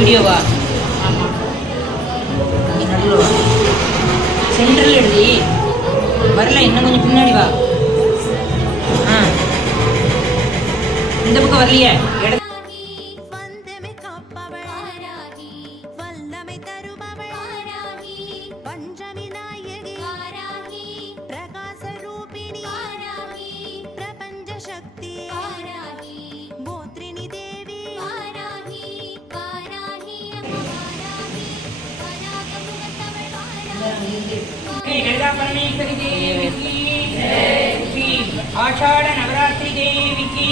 வீடியோவா? ஆமாம். நடுவில் சென்ட்ரல் எழுதி வரல, இன்னும் கொஞ்சம் பின்னாடி வா. இந்த பக்கம் வரலையே. आषाढ़ नवरात्रि देवी की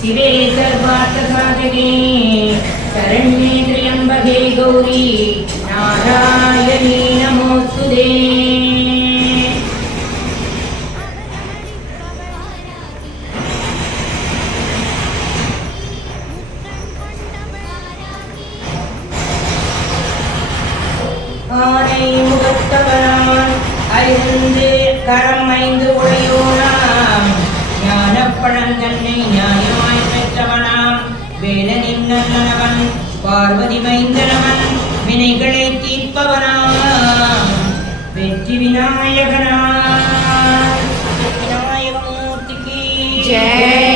शिवे सर्वार्थसाधके शरण्ये त्र्यम्बके गौरी नारायणी नमोस्तुते। ஆனை முகத்தவனான் ஐந்து கரம் ஐந்து உடையோனாம் ஞானப்பழம் தன்னை நியாயமாய் பெற்றவனாம் வேலனின் நல்லவன் பார்வதி மைந்தனவன் வினைகளை தீர்ப்பவனாம் வெற்றி விநாயகனாம் விநாயகமூர்த்திக்கு ஜெய்.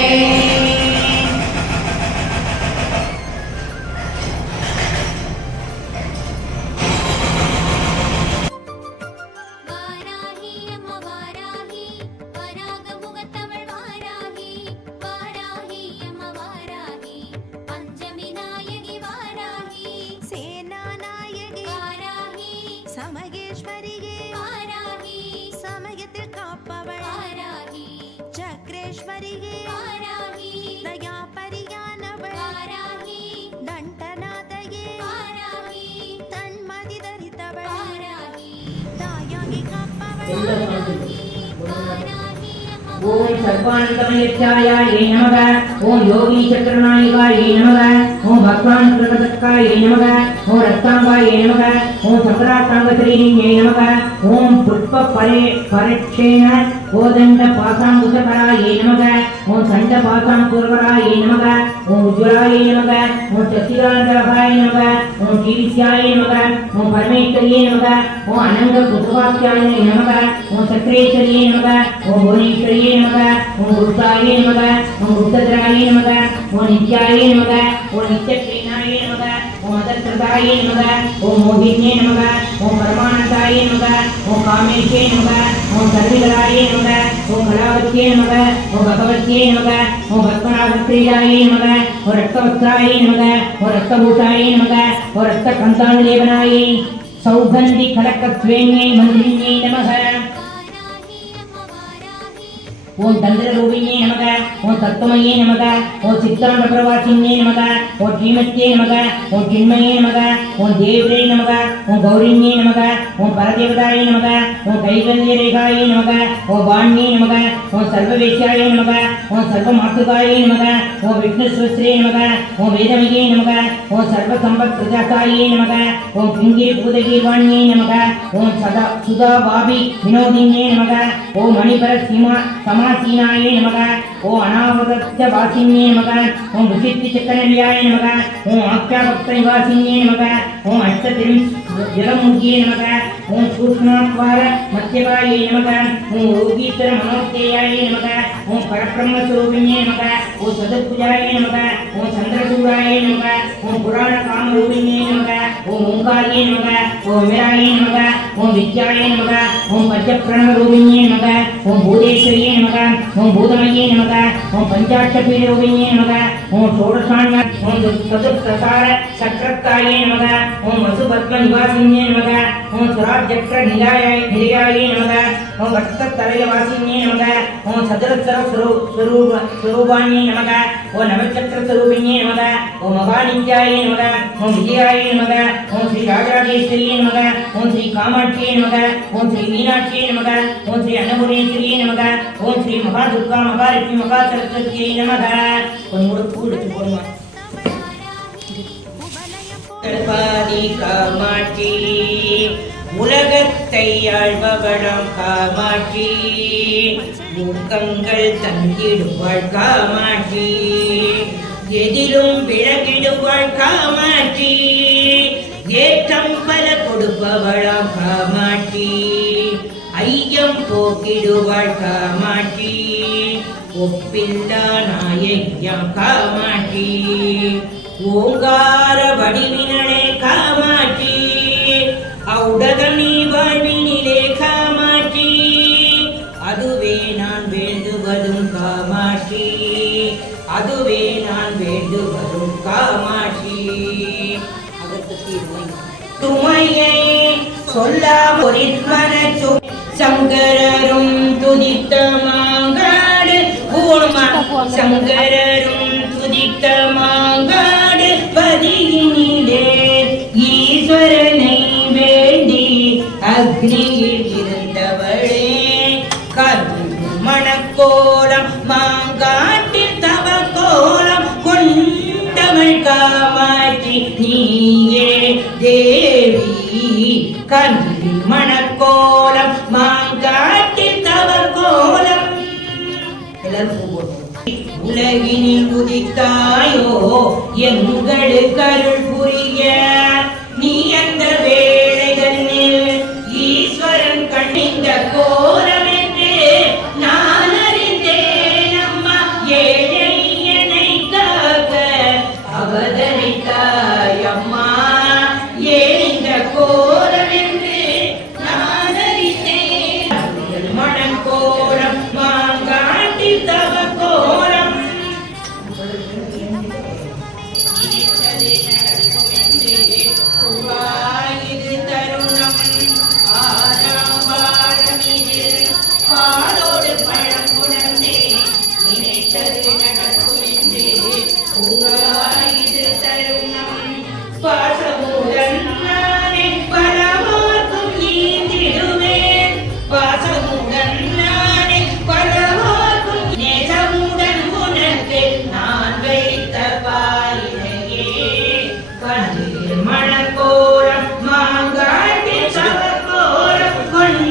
समगेश्वरिगे वाराही समयத்தில் காப்பவள் வாராஹி சக்ரேஸ்வரிगे வாராஹி தயா பரியானவள் வாராஹி தண்டநாதயே வாராஹி தன்மதி தரித்தவள் வாராஹி தாயாகி காப்பவள் வாராஹி ओम सर्वानंदमयच्छायाय नमः। ओम योगी चक्रनायकाय नमः। ओम भगवान प्रकटकाय नमः। ओम रक्तांगाय नमः। ओम सकरातांगश्रीनिन्ये नमः। ओम पुष्प परेक्षेण कोदंड पासांकुशकराय नमः। ओम खंड पासांकुशकराय नमः। ओम उज्ज्वलाय नमः। ओम सच्चिदानंदराय नमः। ओम जीवित्याय नमः। ओम परमेश्वर्ये नमः। ओम अनंत कुसुमाख्याय नमः। ओम चक्रेश्वर्ये नमः। ओम भुवनेश्वर्ये नमः। ओम गुप्ताय नमः। ओम गुप्तधराय नमः। ओम नित्याय नमः। ओम नित्यक्रीणाय नमः। ओम अदत्रदाय नमः। ओम मोहिन्ये नमः। ओम परमानंदाय नमः। ओम कामेश्ये नमः। ओम सर्विधराय नमः। ओम कलावत्ये नमः। ओम भगवत्ये नमः। ओम भस्मनाभप्रियाय नमः। ओम रक्तवस्त्राय नमः। ओम रक्तभूषाय नमः। ओम रक्तकन्तानुलेपनाय सौगन्धि खडकस्वेन्यै मन्त्रिण्यै नमः। ओम तंत्ररूपिण्ये नमः। ओम तत्त्वमये नमः। ओम चित्तांगप्रवासिन्ये नमः। ओम श्रीमत्ये नमः। ओम चिन्मये नमः। ओम देव्ये नमः। ओम गौरिण्ये नमः। ओम परदेवताय नमः। ओम कैवल्यरेखाय नमः। ओम वाण्ये नमः। ओम सर्ववेश्याय नमः। ओम सर्वमातृकाय नमः। ओम विष्णुस्वस्त्रे नमः। ओम वेदमये नमः। ओम सर्वसम्पत्प्रदाताय नमः। ओम शृङ्गेरीभूतगीर्वाण्ये नमः। ओम सदा सुधा वापि विनोदिन्ये नमः। ओम मणिपरसीमा समासीनाय नमः। ओम अनावृत्य वासिन्ये नमः। ओम विचित्तिचक्रनिलयाय नमः। ओम आख्याभक्तनिवासिन्ये नमः। ओम अष्टतिर्जलमुख्ये नमः। ओम सूक्ष्मात्वार मध्यवाय नमः। ओम योगीश्वर मनोज्ञेयाय नमः। ओम परब्रह्मस्वरूपिण्ये नमः। ओम सदपुजाय नमः। ओम चंद्रचूडाय नमः। ओम पुराण कामरूपिण्ये नमः। ओम ओंकार्ये नमः। ओम विराये नमः। ओम विद्याय नमः। ओम पंचप्रणवरूपिण्ये नमः। ओम भूतेश्वर्ये नमः। ओम भूतमये नमः। ओम पंचाक्षपीठरूपिण्ये नमः। ओम षोडशान्य ओम चतुष्प्रसार चक्रत्ताये नमः। ओम वसुपद्मनिवासिन्ये नमः। ஓம் சுராஜக்ர நிலையாயே நமக ஓம் வட்டத்தலயவாசின்யே நமக ஓம் சதுரஸ்ர ஸ்வரூபாண்யே நமக ஓம் நவச்சக்ர ஸ்வரூபிண்யே நமக ஓம் மகாநித்யாயே நமக ஓம் விஜயாயே நமக ஓம் ஸ்ரீ ராஜராஜேஸ்வரியே நமக ஓம் ஸ்ரீ காமாட்சியே நமக ஓம் ஸ்ரீ மீனாட்சியே நமக ஓம் ஸ்ரீ அன்னபூர்ணேஸ்வரியே நமக ஓம் ஸ்ரீ மகாதுர்கா மகாலட்சுமி மகா சரஸ்வதியே நமக. கொஞ்சம் பூ எடுத்து போடுங்க. கல்பாதி காமாட்சி உலகத்தை ஆழ்பவளாம் காமாட்சி ஊக்கங்கள் தந்திடுவாள் காமாட்சி எதிலும் விலகிடுவாள் காமாட்சி ஏற்றம் பல கொடுப்பவளாம் காமாட்சி ஐயம் போக்கிடுவாள் காமாட்சி ஒப்பில்லா நாயகம் காமாட்சி ஓங்கார வடிவினளே காமாட்சி ஔடதனி வாழ்வினிலே காமாட்சி அதுவே நான் வேண்டுவதும் காமாட்சி அதுவே நான் வேண்டுவதும் காமாட்சி. துமையை சொல்லாமொரித்மன சங்கரரும் துதித்த மாங்காடு பூர்மா சங்கரரும் துதித்த மாங்காடு பதியினிலே ஈஸ்வரனை வேண்டி அக்னியில் இருந்தவளே மணக்கோலம் மாங்காட்டில் தவ கோலம் கொண்டவள் காமாட்சி நீயே தேவி கண்ணில் மணக்கோலம் மாங்காட்டில் தவ கோலம். உலகினில் உதித்தாயோ எங்களுக்கு அருள் புரிய நீ அந்த வேளைகளில் ஈஸ்வரன் கண்ணிந்த கோலம் என்று நான் அறிந்தேன் அம்மா ஏழை என்னை காக்க அவதரித்தாய் அம்மா ஏந்த கோலம் என்று நான் அறிந்தேன் மணம் கோலம் மாங்காட்டில் தவ கோலம் இது தருணம் ஆறாம் வாழமிதில் பாலோடு பழம் குழந்தே நினைத்தது நடக்கும் என்று இது தருணம் பாசமுடன் நானே பலவார்க்கும் ஈந்திடுவேன் பாசமுடன் நானே பலவார்க்கும் நேசமுடன் உனக்கு நான் வைத்த பாலினையே கண்ணில் மணக்கோலம் மாங்காட்டி சவக்கோலம் கொண்டு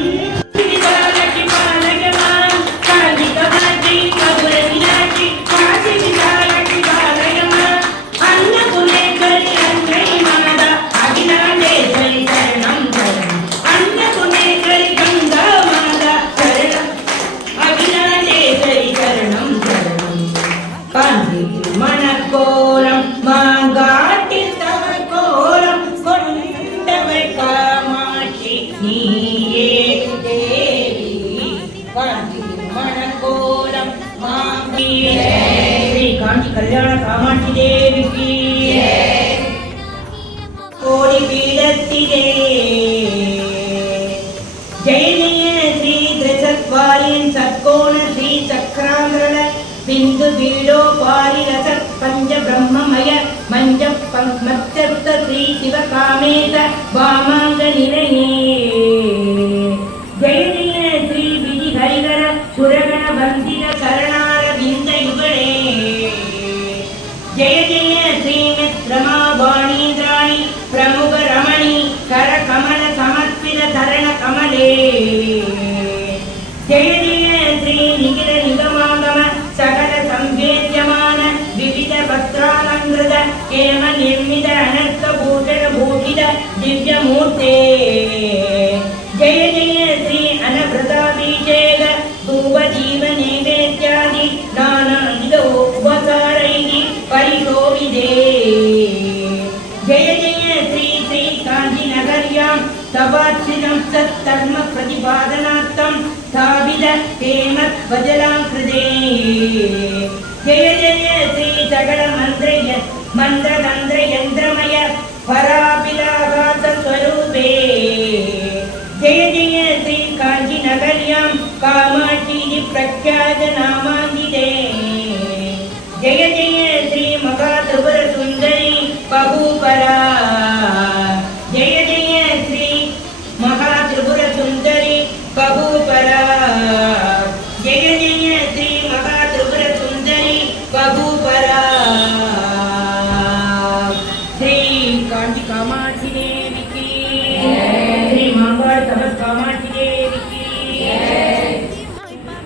மணக்கோலம் மாங்காட்டில் தவ கோலம் கொண்டவள் காமாட்சி நீயே தேவி மணக்கோலம் ஸ்ரீ காஞ்சி கல்யாண காமாட்சி தேவிக்கு கோடி பீடத்திலே ஜெய ஜெய ஸ்ரீ திரிசத்வாரின் சத்கோண ஸ்ரீ சக்கராங்கர बिंदु बीडो पारिरस पंच ब्रह्ममय मंज मत्यर्थ श्री शिव कामेश वामांग निलये जय जय श्री विधि हरिहर सुरगण वंदित शरणार बिंद युगले जय जय श्री मित्रमा वाणीन्द्राणि प्रमुख रमणी कर कमल समर्पित चरण कमले जय जय श्री निखिल निगमागम सकल संवेद्यमान विविध वस्त्रालंकृत केम निर्मित अनर्थ भूषण भूषित दिव्य मूर्ते जय जय श्री अनवृताभिषेक धूप जीव नैवेद्यादि नानाविध उपचारैः परिशोभिते जय जय श्री श्री काञ्ची नगर्यां तवार्चितं सत्कर्म प्रतिपादनार्थं स्थापित हेमत् वजलां कृते जय जय श्री सकल मंत्र तंत्र यंत्रमय परापिलाघात स्वरूपे कामाक्षी प्रख्यात नामांकिते जय जय श्री महात्रिपुर सुंदरी बहुपरा जय जय श्री महात्रिपुर सुंदरी बहुपरा जय जय श्री महात्रिपुर सुंदरी बहुपरा श्री कांची कामाक्षी देवी की श्री मंगल तपस कामाक्षी देवी की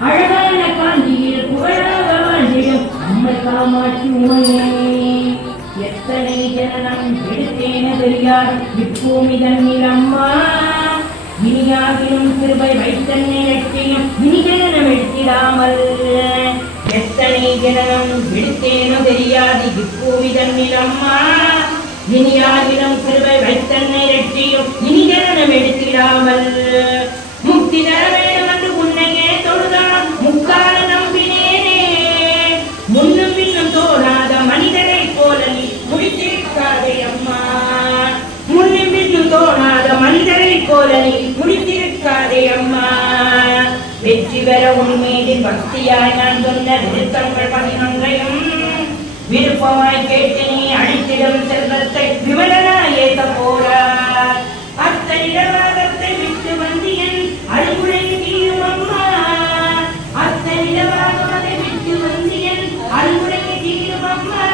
அழகான காஞ்சியில் புகழாக வாழ்ந்திடும் அம்மை காமாட்சி உமையே எத்தனை ஜனனம் எடுத்தேன தெரியார் இப்பூமி தன்னில் அம்மா இனியாகிலும் கிருபை வைத்தன்னை லட்சியம் இனி ஜனனம் எடுத்திடாமல் எத்தனை ஜனனம் எடுத்தேனோ தெரியாது இப்பூமி தன்னில் அம்மா இனியாகிலும் கிருபை வைத்தன்னை லட்சியம் இனி ஜனனம் எடுத்திடாமல் முக்தி தர வேண்டும் என்று உன்னையே தொழுதான் முக்கால நம்பினேனே முன்னும் பின்னும் தோணாத மனிதரை போல நீ முடித்திருக்காதே அம்மா முன்னும் பின்னும் தோணாத மனிதரை போல நீ முடித்திருக்காதே அம்மா வெற்றி பெற உண்மையில் பக்தியாய் நான் சொன்ன விருத்தங்கள் 11ஐயும் விருப்பமாய் கேட்டு நீ அழித்திடும் செல்வத்தை விமலனாய் ஏற்க போறார் அத்தனிடவாதத்தை விட்டு வந்தியன் அழுகுறை தீரும் அம்மா அத்தனிடவாதத்தை விட்டு வந்தியன் அழுகுறை தீரும் அம்மா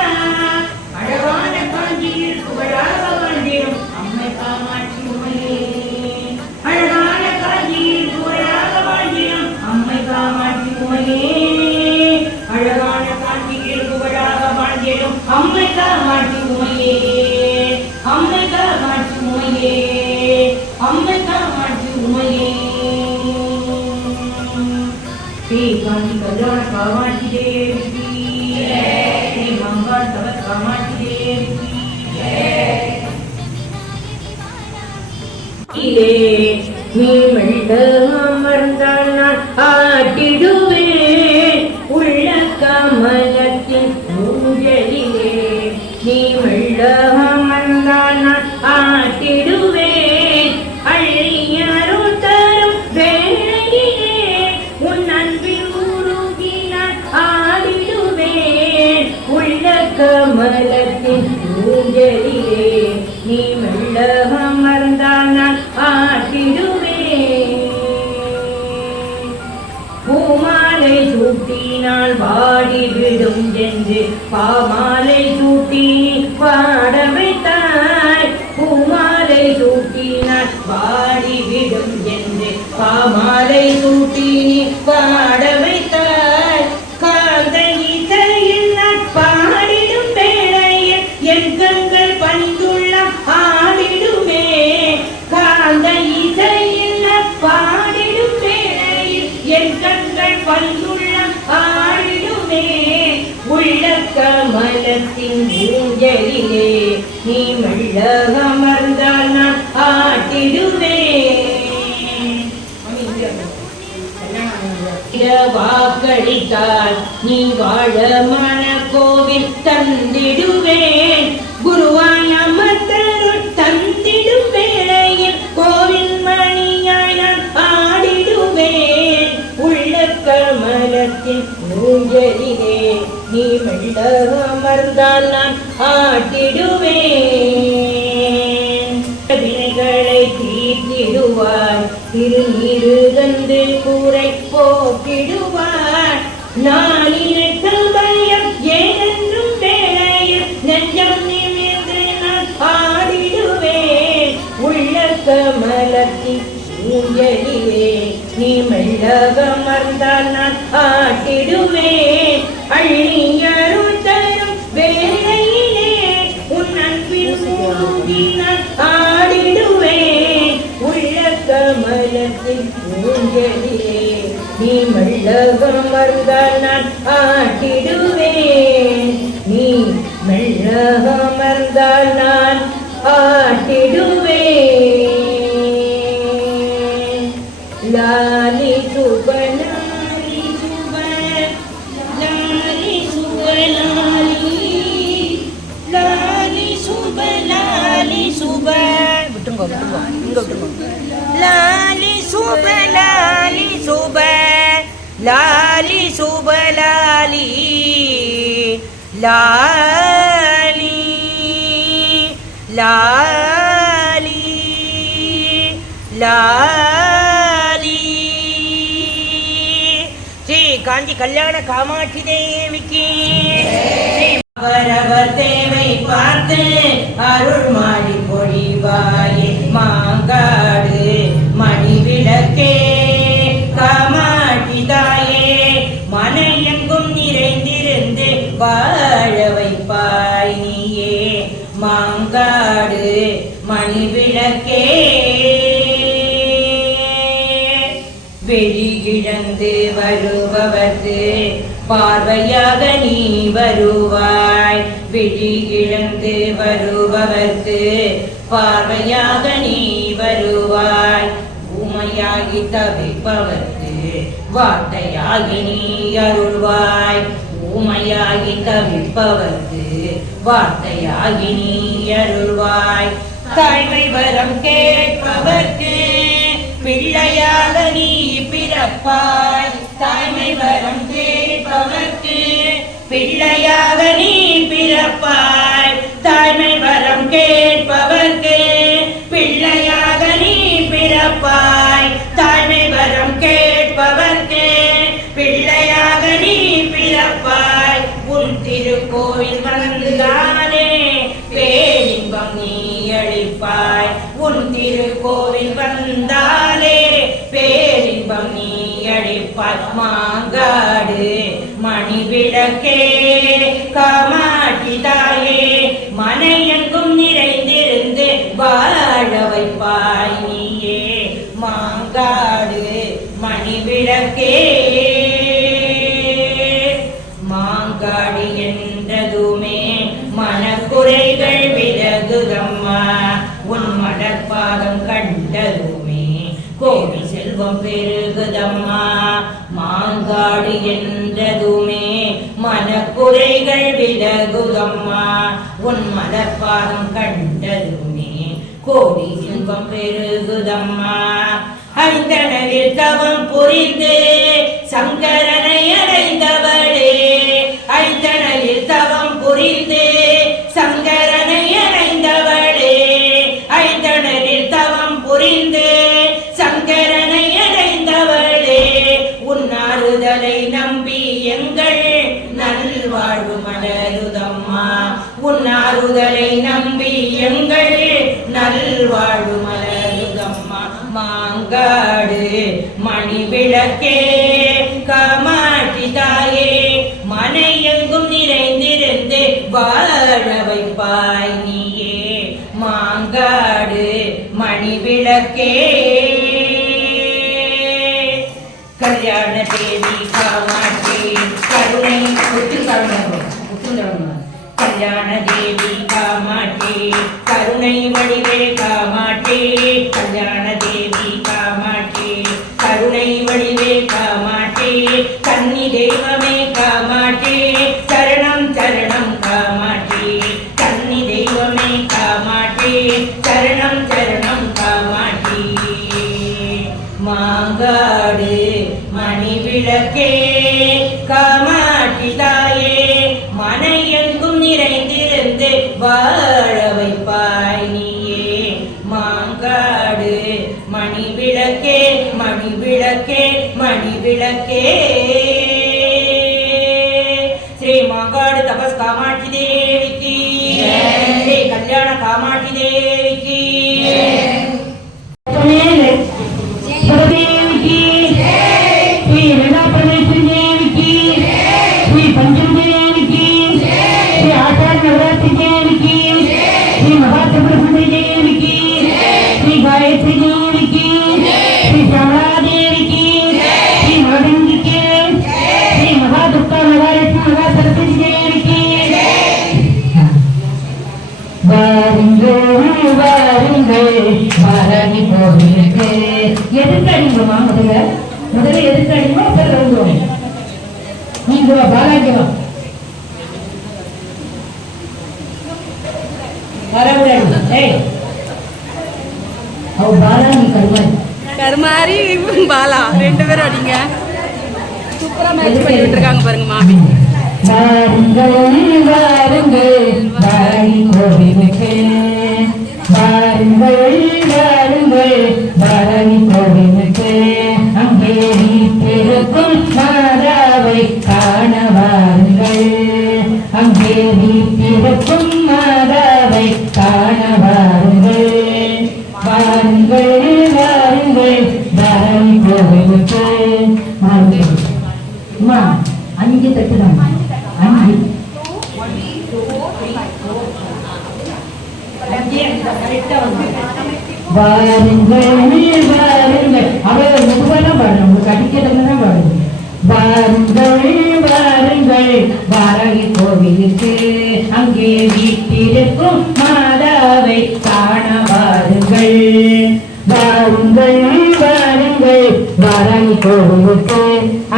அழகான காஞ்சியில் புகழாக வாழ்ந்திடும் அம்மை காமாட்சி உமையே அழகான காஞ்சியில் புகழாக வாழ்ந்திடும் அம்மை காமாட்சி உமையே அழகான காஞ்சியில் புகழாக வாழ்ந்திடும் அம்மை காமாட்சி உமையே அம்மை காமாட்சி உமையே அம்மை காமாட்சி உமையே ஸ்ரீ காஞ்சி கல்யாண காமாட்சி தேவி ஸ்ரீ மங்கள் தவ காமாட்சி தேவி இதே நீ மெல்ல அமர்ந்தால் நான் ஆட்டிடுவேன் உள்ள கமலத்தின் ஊஞ்சலிலே நீ மெல்ல அமர்ந்தால் நான் ஆட்டிடுவேன் அள்ளியாரும் தரும் வேளையிலே உன் அன்பில் உருகி நான் ஆடிடுவேன் உள்ள கமலத்தின் ஊஞ்சலிலே நீ மெல்ல அமர்ந்தால் நான் ஆட்டிடுவேன் பூமாலை சூட்டினால் வாடிவிடும் என்று பாமாலை சூட்டி பாட வைத்தாய் பூமாலை சூட்டினால் வாடிவிடும் என்று பாமாலை சூட்டி பாட வைத்தாய் காந்த இசையில் நான் பாடிடும் வேளையில் என் கண்கள் பணிந்துள்ள ஆடிடுமே காந்த இசையில் நான் பாடிடும் வேளையில் என் கண்கள் பணிந்துள்ள ஆடிடுமே உள்ள கமலத்தின் ஊஞ்சலிலே நீ மெல்ல அமர்ந்தால் நான் ஆட்டிடுவேன் வாக்களித்தால் நீ வாழ மன கோவில் தந்திடுவேன் குருவாய் அமர்த்தருள் தந்திடும் வேளையில் கோவில் மணியாய் நான் ஆடிடுவேன் உள்ள கமலத்தின் ஊஞ்சலிலே நீ மெல்ல அமர்ந்தால் நான் ஆட்டிடுவேன் வினைகளை தீர்த்திடுவார் திருநீரு தந்து கூரை போக்கிடுவார் நான் இணைத்தல் பயம் ஏனென்றும் வேளையில் நெஞ்சம் நிமிர்ந்து நான் ஆடிடுவேன் உள்ள கமலத்தின் ஊஞ்சலிலே நீ மெல்ல அமர்ந்தால் நான் ஆட்டிடுவேன் அள்ளியருள் தரும் வேளையிலே உன் அன்பில் மூழ்கி நான் ஆடிடுவேன் உள்ள கமலத்தின் ஊஞ்சலிலே நீ மெல்ல அமர்ந்தால் நான் ஆட்டிடுவேன் நீ மெல்ல அமர்ந்தால் நான் ஆட்டிடுவேன் லாலி சுப லாலி சுப லாலி சுப லாலி சுப லாலி சுப விட்டுருங்க இங்க விட்டுருங்க லாலி சுப லாலி சுபலாலி லாலி லாலி லாலி. ஸ்ரீ காஞ்சி கல்யாண காமாட்சி தேவிக்கு அவரவர் தேவை பார்த்து அருள் மாடி பொழிவாயே மாங்காடு மணி விளக்கே காமாட்சி தாயே மனையெங்கும் நிறைந்திருந்து வாழ வைப்பாய் நீயே மாங்காடு மணி விளக்கே. வெளியிழந்து வருபவர்க்கு பார்வையாக நீ வருவாய். விழியிழந்து வருபவர்க்கு பார்வையாக நீ வருவாய். ஊமையாகி தவிப்பவர்க்கு வார்த்தையாகி நீ அருள்வாய். ஊமையாகி தவிப்பவர்க்கு வார்த்தையாகி நீ அருள்வாய். தாய்மை வரம் கேட்பவர்க்கு பிள்ளையாக நீ பிறப்பாய். தாய்மை வரம் கேட்பவர்க்கு பிள்ளையாக நீ பிறப்பாய். தாய்மை வரம் கேட்பவர்க்கு பிள்ளையாக நீ பிறப்பாய். தாய்மை வரம் கேட்பவர்க்கு பிள்ளையாக நீ பிறப்பாய். உன் திருக்கோவில் வந்தாலே பேரின்பம் நீ அளிப்பாய். உன் திருக்கோவில் வந்தாலே பேரின்பம் நீ அளிப்பாய். மாங்காடு மணி விளக்கே காமாட்சி தாயே மனையெங்கும் நிறைந்திருந்து வாழ வைப்பாய் நீயே மாங்காடு மணி விளக்கே. மாங்காடு என்றதுமே மனக்குறைகள் விலகுதம்மா. உன் மலர்பாதம் கண்டதுமே கோடி செல்வம் பெருகுதம்மா. மாங்காடு என்றதுமே மனக்குறைகள் விலகுதம்மா. உன் மலர்பாதம் கண்டதுமே கோடி செல்வம் பெருகுதம்மா. ஐந்தனரில் தவம் புரிந்து சங்கரனை அடைந்தவளே. ஐந்தனரில் தவம் புரிந்து சங்கரனை அடைந்தவளே. ஐந்தனரில் தவம் புரிந்து சங்கரனை அடைந்தவளே. உன்னாறுதலை நம்பி எங்கள் நல்வாழ்வு மலருதம்மா. உன்னாறுதலை நம்பி எங்கள் நல்வாழ்வு மலருதம்மா. மாங்காடு மணி விளக்கே காமாட்சி தாயே மனையெங்கும் நிறைந்திருந்து வாழ வைப்பாய் நீயே மாங்காடு மணி விளக்கே. கல்யாண தேவி காமாட்சி கருணை கல்யாண தேவி காமாட்சி கருணை வடிவே காமாட்சி. கல்யாண தேவி காமாட்சி கருணை வடிவே காமாட்சி. கன்னி தெய்வமே காமாட்சி சரணம் சரணம் காமாட்சி. கன்னி தெய்வமே காமாட்சி சரணம் சரணம் காமாட்சி. மாங்காடு மணி விளக்கே காமாட்சி தாயே மனையெங்கும் நிறைந்திருந்து வாழ வைப்பாய் நீயே மாங்காடு மணி விளக்கே மணி விளக்கே மணி விளக்கே. ஸ்ரீ மாங்காடு தபஸ் காமாட்சி தேவிக்கு ஸ்ரீ கல்யாண காமாட்சி தேவிக்கு எதுக்கடிங்கம்மா முதல்ல எதுக்கடிங்கோ அப்புறம் நீங்க பாலாஜிவா கருமாரி பாலா ரெண்டு பேரும் அடிங்க. சூப்பரா மேட்ச் பண்ணிட்டு இருக்காங்க பாருங்க மாமி. வாருங்கள் வாருங்கள் வாரி கோவிலுக்கு வாருங்கள் வாருங்கள் வாரி கோவிலுக்கு அங்கே வீட்டிருக்கும் மாதாவை காண வாருங்கள் அங்கே வீட்டிருக்கும் மாதாவை காண வாருங்கள் வாருங்கள் வாருங்கள் வாரி கோவிலுக்கு அம்மா 5 தட்டுதான் 5 வாருங்கள் வாருங்கள் அவள் மெதுவாக பாடணும் உங்களுக்கு அடிக்கிறதுனா பாடுங்க வாருங்கள் வாருங்கள் வாராகி கோவிலுக்கு அங்கே வீட்டிருக்கும் மாதாவை காண வாருங்கள் வாருங்கள் வாருங்கள் வாராகி கோவிலுக்கு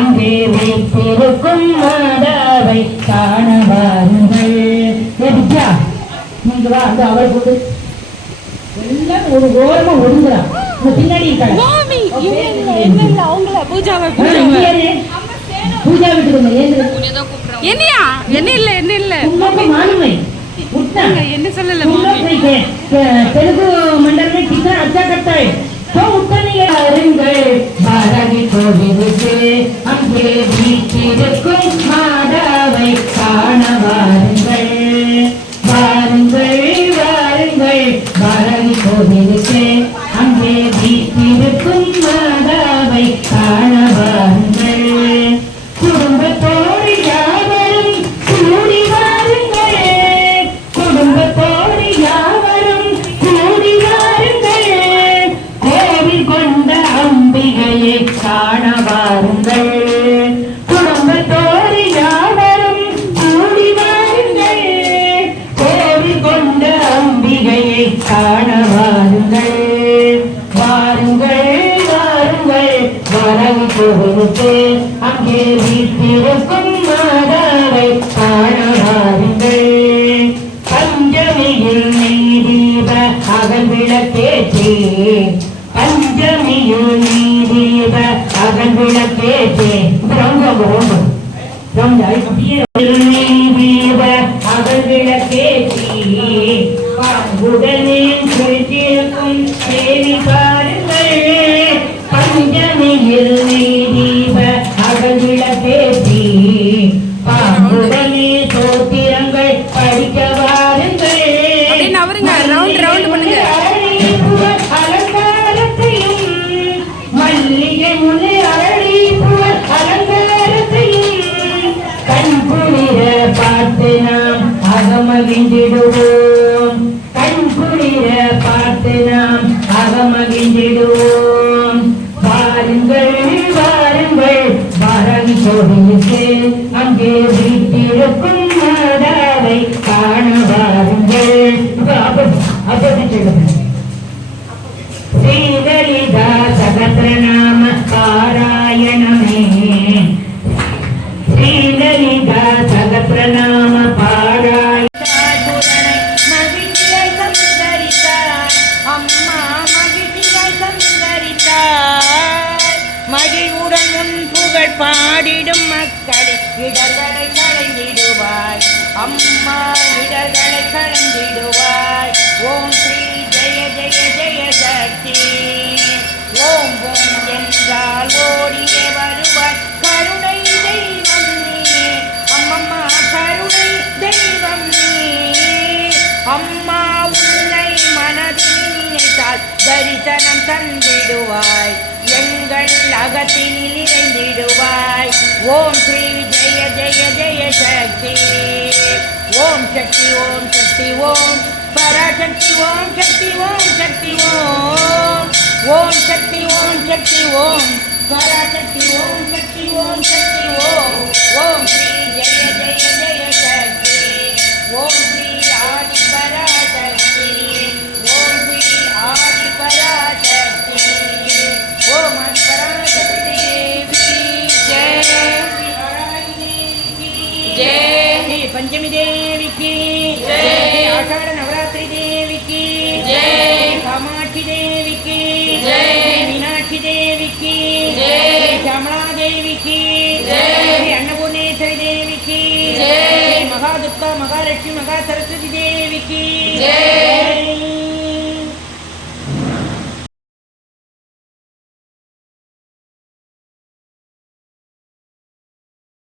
அங்கே வீட்டிருக்கும் மாதாவை காண வாருங்கள் வித்யா நீங்க வா அந்த அவள் போட்டு எல்லாம் ஒரு ஓரமா ஒடுங்குறா உங்க பின்னாடி இருக்காங்க மாமி என்ன அவங்கள பூஜாவை பூஜா விட்டுருங்க என்னையா என்ன இல்ல உங்களுக்கு மாலுமை உட்னாங்க என்ன சொல்லல மாமி தெலுங்கு मंडल में कितना अच्छा करता है तो उतना नहीं वारुंगल वारागी कोविलुक्कु अங்கே வீட்டிருக்கும் மாதாவை காண வாருங்கள் வாருங்கள் வாருங்கள் வாராகி கோவிலுக்கு அங்கே வீட்டிருக்கும் மாதாவை காண வாருங்கள் குடும்பத்தோடு யாவரும் கூடி வாருங்கள் குடும்பத்தோடு யாவரும் கூடி வாருங்கள் கோவில் கொண்ட அம்பிகையை காண வாருங்கள் குடும்பத்தோடு யாவரும் கூடி வாருங்கள் கோவில் கொண்ட அம்பிகையை காண வாருங்கள் வாருங்கள் வாருங்கள் வாராகி கோவிலுக்கு அங்கே வீட்டிருக்கும் மாதாவை காண வாருங்கள் பஞ்சமியில் நீதீப அகல் விளக்கேற்றி பஞ்சமியில் நீதீப அகல் விளக்கேற்றி ரொம்ப நீதீப அகல் விளக்கேற்றி உடனே குறித்திருக்கும் தேவி பாருங்கள் பஞ்சமியில் நீதீப அகல் விளக்கேற்றி பாம்புடனே சோத்திரங்கள் படிக்க வாருங்கள் அவருங்க ரவுண்ட் பண்ணுங்க அலங்காரத்தையும் மல்லிகை முல்லை அரளி புவர் அலங்காரத்தையும் கண் குளிர பார்த்து நாம் அகமகிழ்ந்திடுவோம் கண் குளிர பார்த்து நாம் அகமகிழ்ந்திடுவோம் வாருங்கள் வாருங்கள் வாராகி கோவிலுக்கு அங்கே வீட்டிருக்கும் மாதாவை காண வாருங்கள் ஸ்ரீதலிதா சகஸ்ரநாம பாராயணமே ஸ்ரீதலிதா சகஸ்ரநாம பாராயண மகிழ்ச்சியாய் சந்தரித்தார் அம்மா மகிழ்ச்சியாய் சந்தரித்தார் மகிழ்வுடன் முன் புகழ் பாடிடும் மக்களை இடர்களை களைந்திடுவாய் அம்மா இடர்களை களைந்திடுவாய் ஓம் ஸ்ரீ ஜெய ஜெய ஜெய சக்தி ஓம் ஓம் என்றால் ஓடிய வருவாய் கருணை தெய்வம் நீ அம்மம்மா கருணை தெய்வம் நீ அம்மா உன்னை மனதில் நினைத்தால் தரிசனம் தந்திடுவாய் எங்கள் அகத்தில் நிறைந்திடுவாய் ஓம் ஸ்ரீ ஜெய ஜெய ஜெய சக்தி ஓம் சக்தி ஓம் சக்தி ஓம் பராசக்தி ஓம் சக்தி ஓம் சக்தி ஓம் ஓம் சக்தி ஓம் சக்தி ஓம் பராசக்தி ஓம் சக்தி ஓம் சக்தி ஓம் ஓம் ஸ்ரீ ஜெய ஜெய ஜெய சக்தி ஓம் ஸ்ரீ ஆதி பராசக்தி ஓம் ஸ்ரீ ஆதி பராசக்தி ஓம் பராசக்தி தேவி जय श्री पंचमी देवी की जय आषाढ़ नवरात्रि देवी की जय कामाक्षी देवी की जय मीनाक्षी देवी की जय श्यामला देवी की जय மகா துர்கா மகாலட்சுமி மகா சரஸ்வதி தேவிக்கு